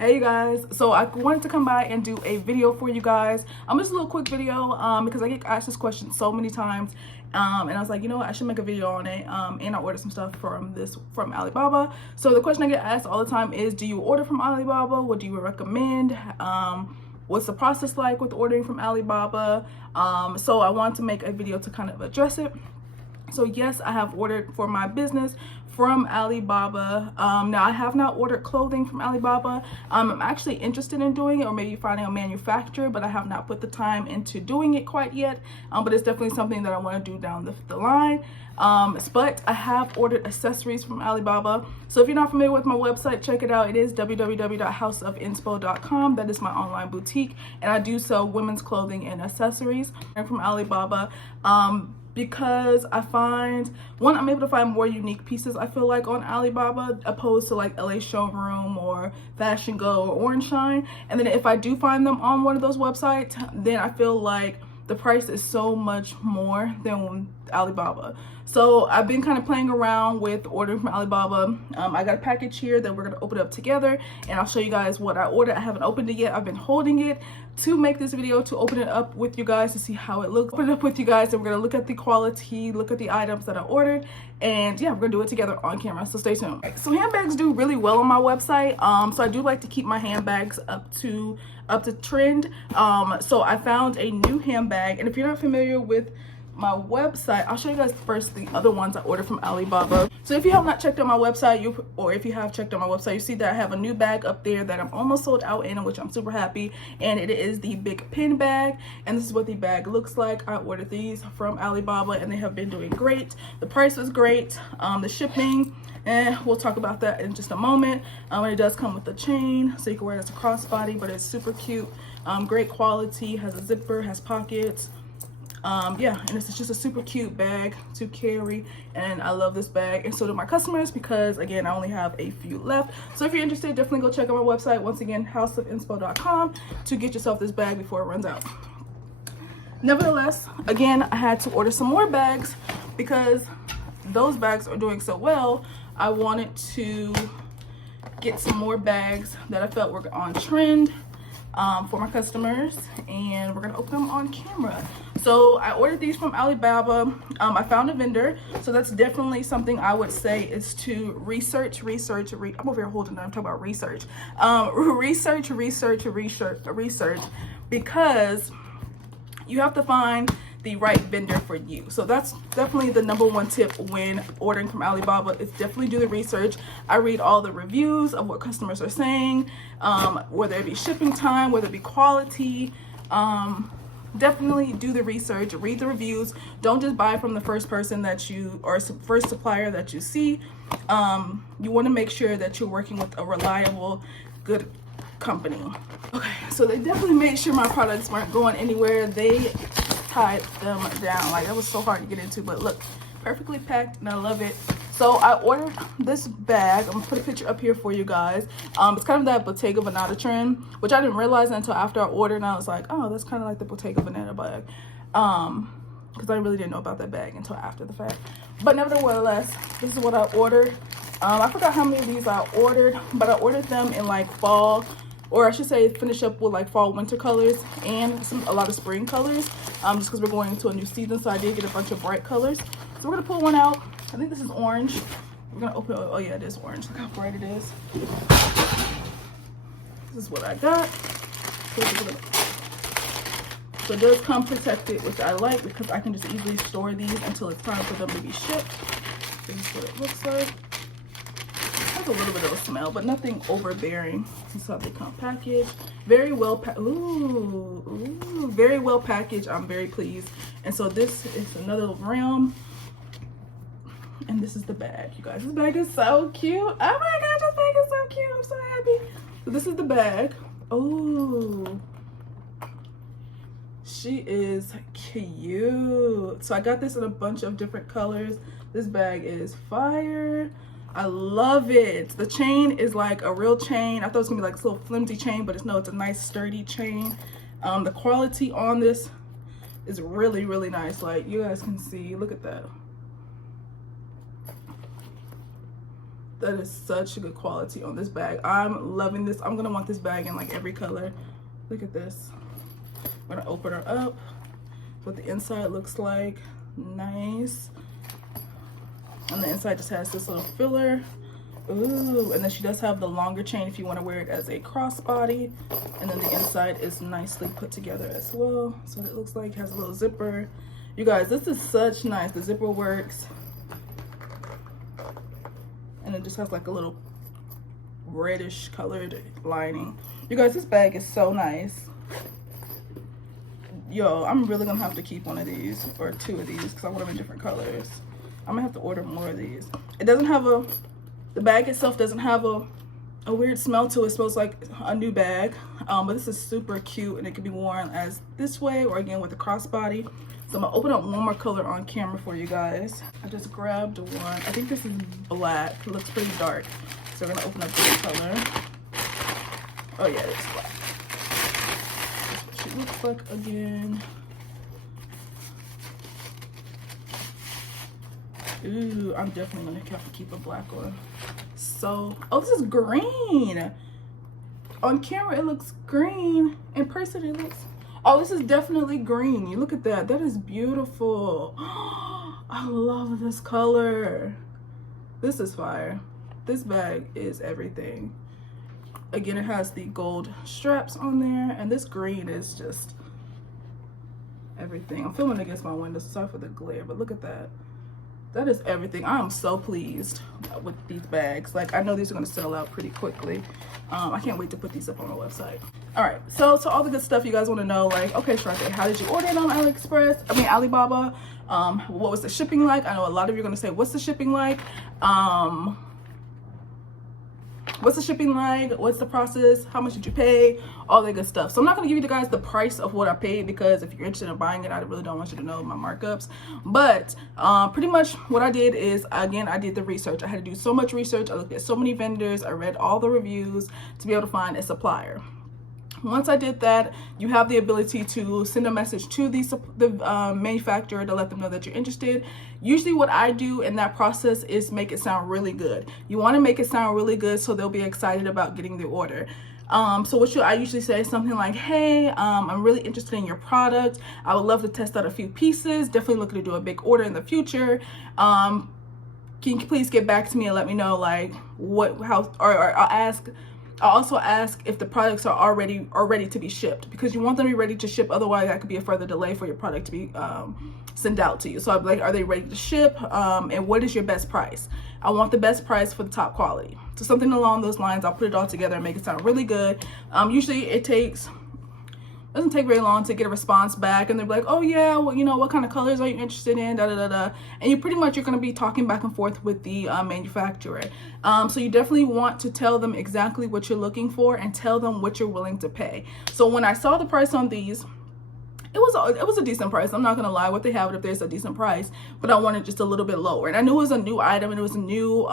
Hey you guys, so I wanted to come by and do a video for you guys. Just a little quick video because I get asked this question so many times, and I was like, you know what, I should make a video on it. And I ordered some stuff from Alibaba. So the question I get asked all the time is, do you order from Alibaba? What do you recommend? What's the process like with ordering from Alibaba? So I want to make a video to kind of address it. So yes, I have ordered for my business from Alibaba. Now I have not ordered clothing from Alibaba. I'm actually interested in doing it, or maybe finding a manufacturer, but I have not put the time into doing it quite yet. But it's definitely something that I want to do down the line. But I have ordered accessories from Alibaba. So if you're not familiar with my website, check it out. It is www.houseofinspo.com. That is my online boutique, and I do sell women's clothing and accessories from Alibaba. Because I find, one, I'm able to find more unique pieces, I feel like, on Alibaba opposed to like LA Showroom or Fashion Go or Orange Shine. And then if I do find them on one of those websites, then I feel like the price is so much more than Alibaba. So I've been kind of playing around with ordering from Alibaba. I got a package here that we're gonna open up together, and I'll show you guys what I ordered. I haven't opened it yet. I've been holding it to make this video, to open it up with you guys to see how it looks. Open it up with you guys, and we're gonna look at the quality, look at the items that I ordered, and yeah, we're gonna do it together on camera, so stay tuned. So handbags do really well on my website. So I do like to keep my handbags up to trend. So I found a new handbag, and if you're not familiar with my website, I'll show you guys first the other ones I ordered from Alibaba. So if you have not checked out my website, or if you have checked out my website, you see that I have a new bag up there that I'm almost sold out in, which I'm super happy. And it is the big pin bag, and this is what the bag looks like. I ordered these from Alibaba, and they have been doing great. The price was great. The shipping, and we'll talk about that in just a moment. And it does come with a chain, so you can wear it as a crossbody, but it's super cute. Great quality, has a zipper, has pockets. Yeah, and it's just a super cute bag to carry, and I love this bag, and so do my customers, because again, I only have a few left. So if you're interested, definitely go check out my website, once again, houseofinspo.com, to get yourself this bag before it runs out. Nevertheless, again, I had to order some more bags because those bags are doing so well. I wanted to get some more bags that I felt were on trend for my customers, and we're gonna open them on camera. So I ordered these from Alibaba. I found a vendor, so that's definitely something I would say is to research. I'm over here holding it, I'm talking about research. Research, because you have to find the right vendor for you. So that's definitely the #1 tip when ordering from Alibaba, is definitely do the research. I read all the reviews of what customers are saying, whether it be shipping time, whether it be quality. Definitely do the research, read the reviews. Don't just buy from the first person that you, or first supplier that you see. You want to make sure that you're working with a reliable, good company. Okay, so they definitely made sure my products weren't going anywhere. They tied them down. Like, that was so hard to get into, but look, perfectly packed, and I love it. So I ordered this bag. I'm gonna put a picture up here for you guys. It's kind of that Bottega Veneta trend, which I didn't realize until after I ordered, and I was like, oh, that's kind of like the Bottega Veneta bag. Because I really didn't know about that bag until after the fact. But nevertheless, this is what I ordered. I forgot how many of these I ordered, but I ordered them in like fall, or I should say finish up with like fall winter colors, and a lot of spring colors, just because we're going into a new season. So I did get a bunch of bright colors. So we're gonna pull one out. I think this is orange. We're gonna open it. Oh yeah, it is orange. Look how bright it is. This is what I got. So it does come protected, which I like, because I can just easily store these until it's time for them to be shipped. This is what it looks like. It has a little bit of a smell, but nothing overbearing. This is how they come packaged. Very well very well packaged. I'm very pleased. And so this is another little realm. And this is the bag, you guys. This bag is so cute. Oh my gosh, this bag is so cute. I'm so happy. So this is the bag. Oh, she is cute. So I got this in a bunch of different colors. This bag is fire. I love it. The chain is like a real chain. I thought it was gonna be like this little flimsy chain, but it's a nice sturdy chain. The quality on this is really, really nice. Like, you guys can see, look at that. That is such good quality on this bag. I'm loving this. I'm gonna want this bag in like every color. Look at this. I'm gonna open her up. What the inside looks like. Nice. And the inside just has this little filler. Ooh, and then she does have the longer chain if you want to wear it as a crossbody. And then the inside is nicely put together as well. So it looks like it has a little zipper. You guys, this is such nice. The zipper works. And it just has like a little reddish colored lining. You guys, this bag is so nice. Yo, I'm really gonna have to keep one of these or two of these because I want them in different colors. I'm gonna have to order more of these. It doesn't have a, the bag itself doesn't have a weird smell to it. It smells like a new bag. But this is super cute and it can be worn as this way or again with a crossbody. So I'm gonna open up one more color on camera for you guys. I just grabbed one. I think this is black. It looks pretty dark. So we're gonna open up this color. Oh yeah, it's black. That's what she looks like again. Ooh, I'm definitely gonna have to keep a black one. So, oh, this is green. On camera, it looks green. In person, it looks, oh, this is definitely green. You look at that. That is beautiful. I love this color. This is fire. This bag is everything. Again, it has the gold straps on there, and this green is just everything. I'm filming against my window, so sorry for the glare, but look at that. That is everything. I am so pleased with these bags. Like, I know these are going to sell out pretty quickly. I can't wait to put these up on the website. All right, so all the good stuff you guys want to know, like, okay, Sharente, how did you order it on Alibaba? What was the shipping like? I know a lot of you are going to say, what's the shipping like? What's the shipping like? What's the process? How much did you pay? All that good stuff. So I'm not going to give you guys the price of what I paid because if you're interested in buying it, I really don't want you to know my markups. But pretty much what I did is, again, I did the research. I had to do so much research. I looked at so many vendors. I read all the reviews to be able to find a supplier. Once I did that, you have the ability to send a message to the manufacturer to let them know that you're interested. Usually what I do in that process is make it sound really good. You want to make it sound really good so they'll be excited about getting the order. So I usually say something like, hey, I'm really interested in your product. I would love to test out a few pieces. Definitely looking to do a big order in the future. Can you please get back to me and let me know like I'll also ask if the products are ready to be shipped because you want them to be ready to ship. Otherwise, that could be a further delay for your product to be sent out to you. So I'd be like, are they ready to ship? And what is your best price? I want the best price for the top quality. So something along those lines. I'll put it all together and make it sound really good. Usually it doesn't take very long to get a response back, and they're like, oh yeah, well, you know, what kind of colors are you interested in, da da da da. And you're going to be talking back and forth with the manufacturer. So you definitely want to tell them exactly what you're looking for and tell them what you're willing to pay. So when I saw the price on these, it was a decent price. I'm not gonna lie, what they have it if there's a decent price, but I wanted just a little bit lower. And I knew it was a new item and it was a new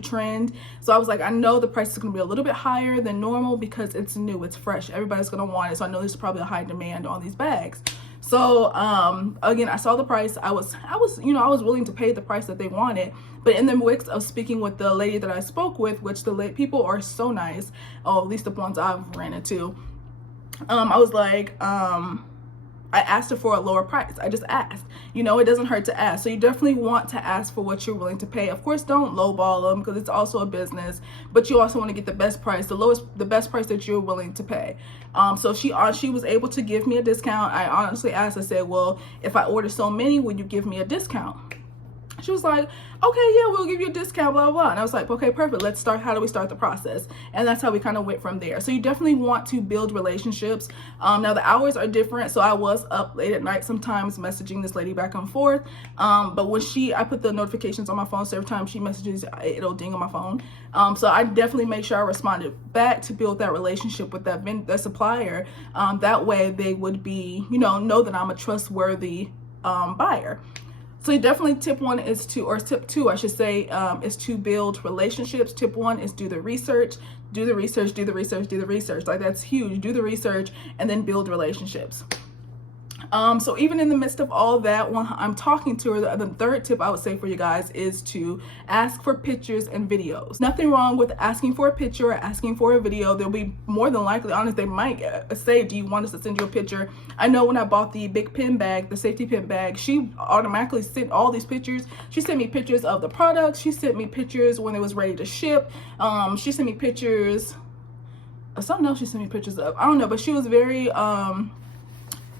trend. So I was like, I know the price is gonna be a little bit higher than normal because it's new, it's fresh. Everybody's gonna want it. So I know there's probably a high demand on these bags. So again, I saw the price. I was willing to pay the price that they wanted. But in the mix of speaking with the lady that I spoke with, which people are so nice, at least the ones I've ran into, I was like, I asked her for a lower price. I just asked. You know, it doesn't hurt to ask. So you definitely want to ask for what you're willing to pay. Of course, don't lowball them because it's also a business, but you also want to get the best price, the best price that you're willing to pay. So she was able to give me a discount. I honestly asked, I said, well, if I order so many, would you give me a discount? She was like, okay, yeah, we'll give you a discount, blah, blah, blah. And I was like, okay, perfect. Let's start. How do we start the process? And that's how we kind of went from there. So you definitely want to build relationships. Now the hours are different. So I was up late at night sometimes messaging this lady back and forth. But when I put the notifications on my phone, so every time she messages, it'll ding on my phone. So I definitely make sure I responded back to build that relationship with that supplier. That way they would be, know that I'm a trustworthy buyer. So definitely tip two, I should say, is to build relationships. Tip one is do the research. Like that's huge. Do the research and then build relationships. So even in the midst of all that, when I'm talking to her, the third tip I would say for you guys is to ask for pictures and videos. Nothing wrong with asking for a picture or asking for a video. They'll be more than likely honest. They might say, do you want us to send you a picture? I know when I bought the big pin bag, the safety pin bag, she automatically sent all these pictures. She sent me pictures of the products. She sent me pictures when it was ready to ship. She sent me pictures, something else she sent me pictures of. I don't know, but she was very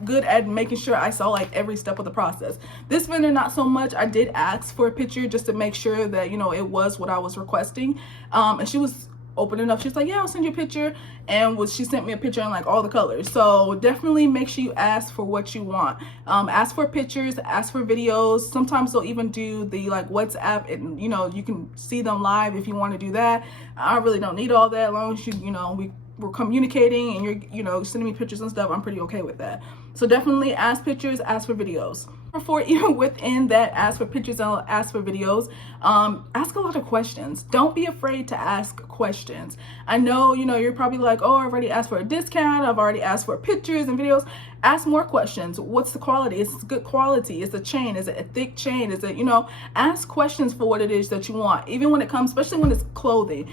good at making sure I saw like every step of the process. This vendor, not so much. I did ask for a picture just to make sure that, you know, it was what I was requesting. And she was open enough. She's like, yeah, I'll send you a picture. And she sent me a picture in like all the colors. So definitely make sure you ask for what you want. Ask for pictures, ask for videos. Sometimes they'll even do the like WhatsApp, and you know, you can see them live if you want to do that. I really don't need all that. As long as you know, we're communicating and you're, you know, sending me pictures and stuff, I'm pretty okay with that. So definitely ask pictures, ask for videos. Before, even within that, ask for pictures and ask for videos, ask a lot of questions. Don't be afraid to ask questions. I know, you know, you're probably like, oh, I've already asked for a discount, I've already asked for pictures and videos. Ask more questions. What's the quality? Is it good quality? Is it a chain? Is it a thick chain? Is it, you know, ask questions for what it is that you want. Even when it comes, especially when it's clothing.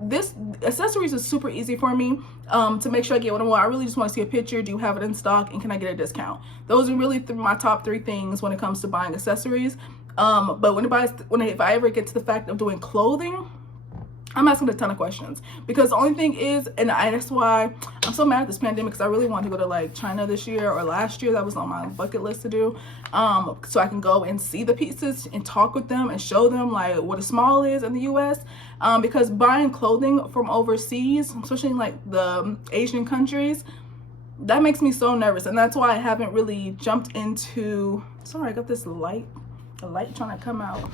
This accessories is super easy for me to make sure I get what I want. I really just want to see a picture. Do you have it in stock? And can I get a discount? Those are really my top 3 things when it comes to buying accessories. But if I ever get to the fact of doing clothing, I'm asking a ton of questions, because the only thing is, and that's why I'm so mad at this pandemic, because I really wanted to go to like China this year or last year. That was on my bucket list to do, so I can go and see the pieces and talk with them and show them like what a small is in the US, because buying clothing from overseas, especially in like the Asian countries, that makes me so nervous. And that's why I haven't really jumped into, sorry, I got this light, a light trying to come out.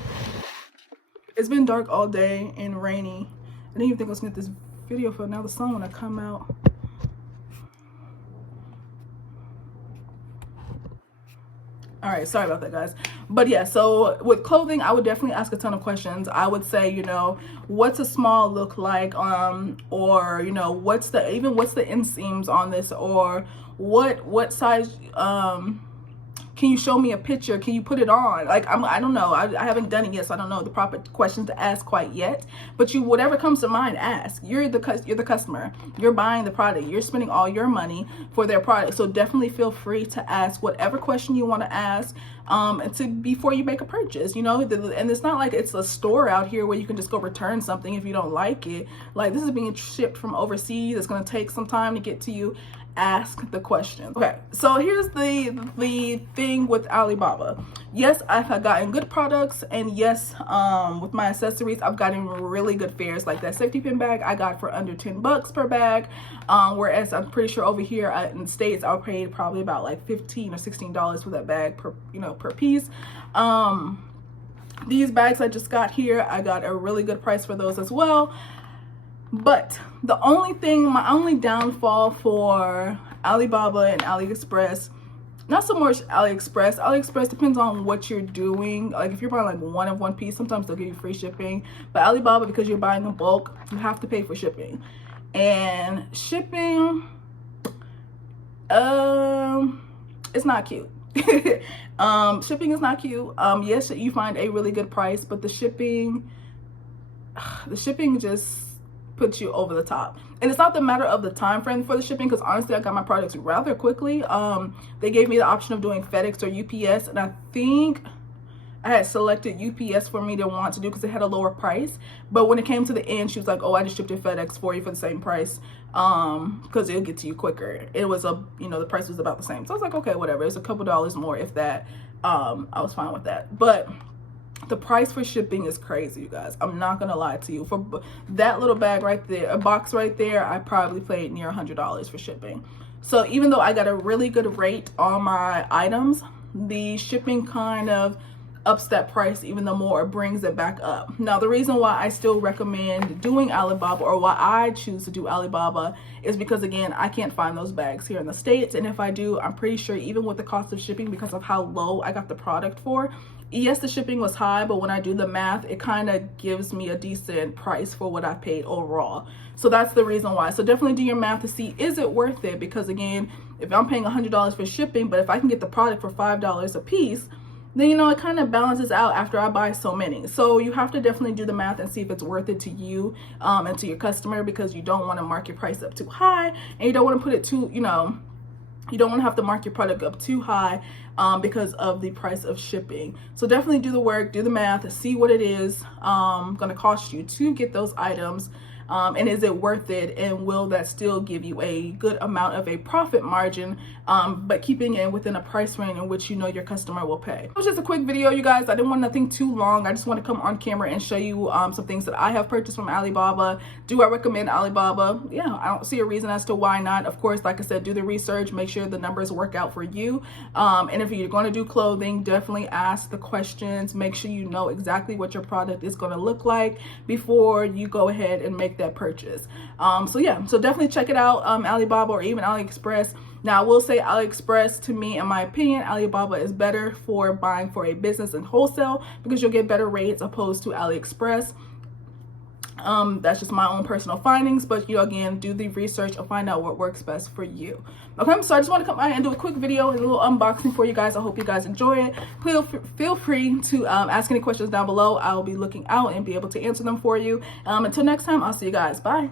It's been dark all day and rainy. I didn't even think I was gonna get this video for now. The sun when I come out. All right, sorry about that, guys. But yeah, so with clothing, I would definitely ask a ton of questions. I would say, you know, what's a small look like, or you know, what's the inseams on this, or what size, can you show me a picture? Can you put it on? Like, I don't know. I haven't done it yet, so I don't know the proper questions to ask quite yet. But whatever comes to mind, ask. You're the customer. You're buying the product. You're spending all your money for their product. So definitely feel free to ask whatever question you want to ask, before you make a purchase. You know, and it's not like it's a store out here where you can just go return something if you don't like it. Like, this is being shipped from overseas. It's going to take some time to get to you. Ask the questions. Okay, so here's the thing with Alibaba. Yes, I've gotten good products, and yes, with my accessories, I've gotten really good fares. Like that safety pin bag, I got for under $10 per bag, whereas I'm pretty sure over here in the States, I'll pay probably about like $15 or $16 for that bag per piece. These bags I just got here, I got a really good price for those as well. But my only downfall for Alibaba and AliExpress, not so much AliExpress. AliExpress depends on what you're doing. Like if you're buying like one of one piece, sometimes they'll give you free shipping. But Alibaba, because you're buying in bulk, you have to pay for shipping. And shipping, it's not cute. Shipping is not cute. Yes, you find a really good price, but the shipping just puts you over the top. And it's not the matter of the time frame for the shipping, because honestly, I got my products rather quickly. They gave me the option of doing FedEx or UPS, and I think I had selected UPS for me to want to do because it had a lower price. But when it came to the end, she was like, oh, I just shipped it FedEx for you for the same price, because it'll get to you quicker. It was the price was about the same. So I was like, okay, whatever. It's a couple dollars more, if that. I was fine with that. But the price for shipping is crazy, you guys. I'm not gonna lie to you. For that little bag right there, a box right there, I probably paid near $100 for shipping. So even though I got a really good rate on my items, the shipping kind of ups that price even though more, brings it back up. Now, the reason why I still recommend doing Alibaba, or why I choose to do Alibaba, is because again, I can't find those bags here in the States. And if I do, I'm pretty sure even with the cost of shipping, because of how low I got the product for, yes, the shipping was high, but when I do the math, it kind of gives me a decent price for what I paid overall. So that's the reason why. So definitely do your math to see, is it worth it? Because again, if I'm paying $100 for shipping, but if I can get the product for $5 a piece, then, you know, it kind of balances out after I buy so many. So you have to definitely do the math and see if it's worth it to you and to your customer, because you don't want to mark your price up too high, and you don't want to put it too, you know, you don't want to have to mark your product up too high because of the price of shipping. So definitely do the work, do the math, see what it is going to cost you to get those items. And is it worth it, and will that still give you a good amount of a profit margin, but keeping it within a price range in which you know your customer will pay. It was just a quick video, you guys. I didn't want nothing too long. I just want to come on camera and show you some things that I have purchased from Alibaba. Do I recommend Alibaba? Yeah, I don't see a reason as to why not. Of course, like I said, do the research, make sure the numbers work out for you. And if you're going to do clothing, definitely ask the questions. Make sure you know exactly what your product is going to look like before you go ahead and make that purchase. So yeah, so definitely check it out, Alibaba or even AliExpress. Now I will say AliExpress, to me, in my opinion, Alibaba is better for buying for a business and wholesale, because you'll get better rates opposed to AliExpress. That's just my own personal findings, but you know, again, do the research and find out what works best for you. Okay, so I just want to come by and do a quick video and a little unboxing for you guys. I hope you guys enjoy it. Please feel free to ask any questions down below. I'll be looking out and be able to answer them for you. Until next time, I'll see you guys. Bye.